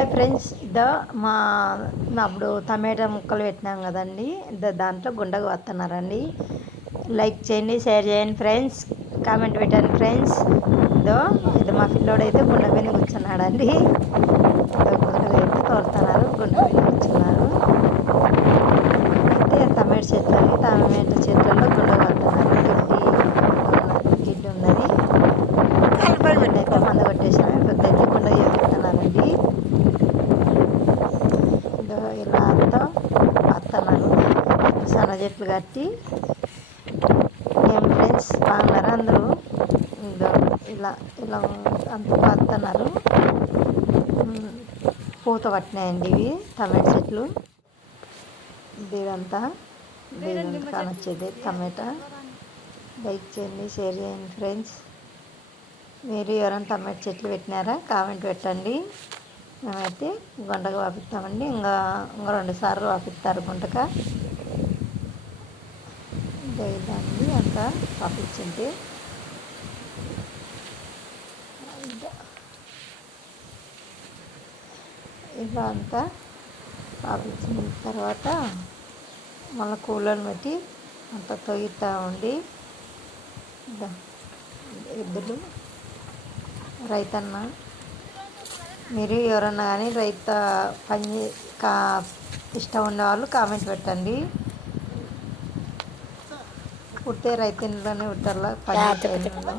Hi friends, ఇదో మా అప్పుడు టమాటా ముక్కలు పెట్టినాం కదండి. దాంట్లో గుండగా వస్తున్నారండి. లైక్ చేయండి, షేర్ చేయండి ఫ్రెండ్స్, కామెంట్ పెట్టండి ఫ్రెండ్స్. ఇది మా పిల్లోడైతే గుండె పైన కూర్చున్నాడండి. గుండెగా అయితే తోలుతున్నారు, గుండె పైన కూర్చున్నారు. అయితే టమాటా చెట్లలో గుండె పడుతున్నారు. గిడ్డి ఉన్నది, అయితే మంద కొట్టేసాము. పెద్ద అయితే గుండె చేస్తున్నారండి. ఇలా అంతా వస్తున్నారు, సన్న చెట్లు కట్టి. ఏం ఫ్రెండ్స్, బాగున్నారా అందరూ? ఇలా ఇలా అంత వస్తున్నారు. పూత పట్టినాయండి ఇవి టమాటా చెట్లు. ఇదంతా కానొచ్చేది టమాటా. లైక్ చేయండి, షేర్ చేయండి ఫ్రెండ్స్. మీరు ఎవరైనా టమాటా చెట్లు పెట్టినారా? కామెంట్ పెట్టండి. మేమైతే గుంటగా వాపిస్తామండి. ఇంకా 2 సార్లు వాపిస్తారు గుంటక. ఇదండి అంతా వాపించింది. ఇలా అంతా వాపించిన తర్వాత మళ్ళీ కూలర్ని పెట్టి అంతా తొయ్యితూ ఉండి ఎద్దులు రైతన్న. మీరు ఎవరన్నా కానీ రైతు పని ఇష్టం ఉన్నవాళ్ళు కామెంట్ పెట్టండి. పుట్టే రైతుల్లోనే ఉంటారు పని టైంలో.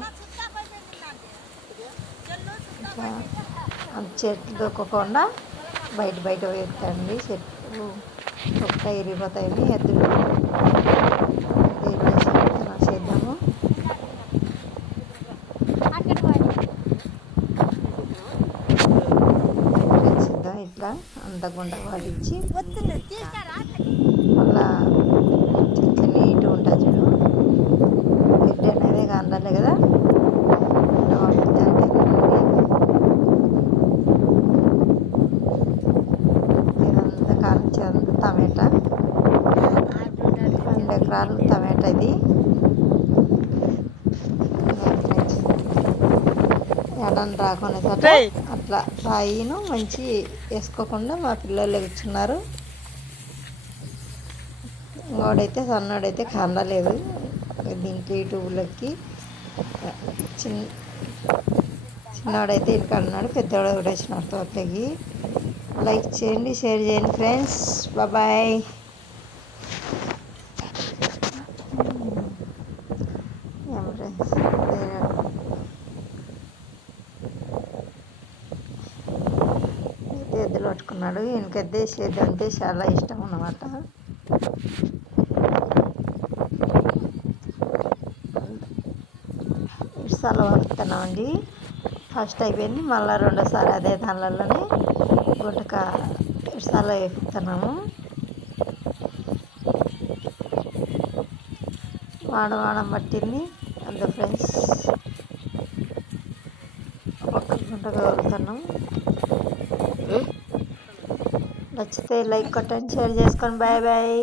చెట్లు దొక్కకుండా బయట వేస్తాండి. చెట్లు ఒక్క ఇరిగిపోతాయని ఎద్దులు చేద్దాము. ఇట్లా అందకుండా వాడించి మళ్ళా చెట్లు నీట్గా ఉంటుంది చూడు. గడ్డి అనేది కానలే కదా. ఇదంతా కానిచ్చేదంతా టమాటా. 2 ఎకరాలు టమాటా ఇది. ఎడని రాకుండా అట్లా రాయిను మంచి వేసుకోకుండా మా పిల్లలు కూర్చున్నారు. ఇంకోడైతే సన్నోడైతే కండలేదు. దీంట్లో యూట్యూబ్లోకి చిన్నవాడైతే ఇక్కడ ఉన్నాడు, పెద్దవాడు కూడా వచ్చినాడు తోటలోకి. లైక్ చేయండి, షేర్ చేయండి ఫ్రెండ్స్. బాయ్. ఫ్రెండ్స్ ఎద్దులు పట్టుకున్నాడు. ఈయనకెద్దే సేద్దంటే చాలా ఇష్టం అన్నమాట. ఇసార్లు పడుతున్నామండి. ఫస్ట్ అయిపోయింది, మళ్ళీ 2సారి అదే దానిలోనే గుంటక ఇసార్లు వేపుతున్నాము. వాడం పట్టింది అంతే ఫ్రెండ్స్. ఒక్క గుంటగా వెళ్తున్నాం. నచ్చితే లైక్ కొట్టండి, షేర్ చేసుకోండి. బాయ్.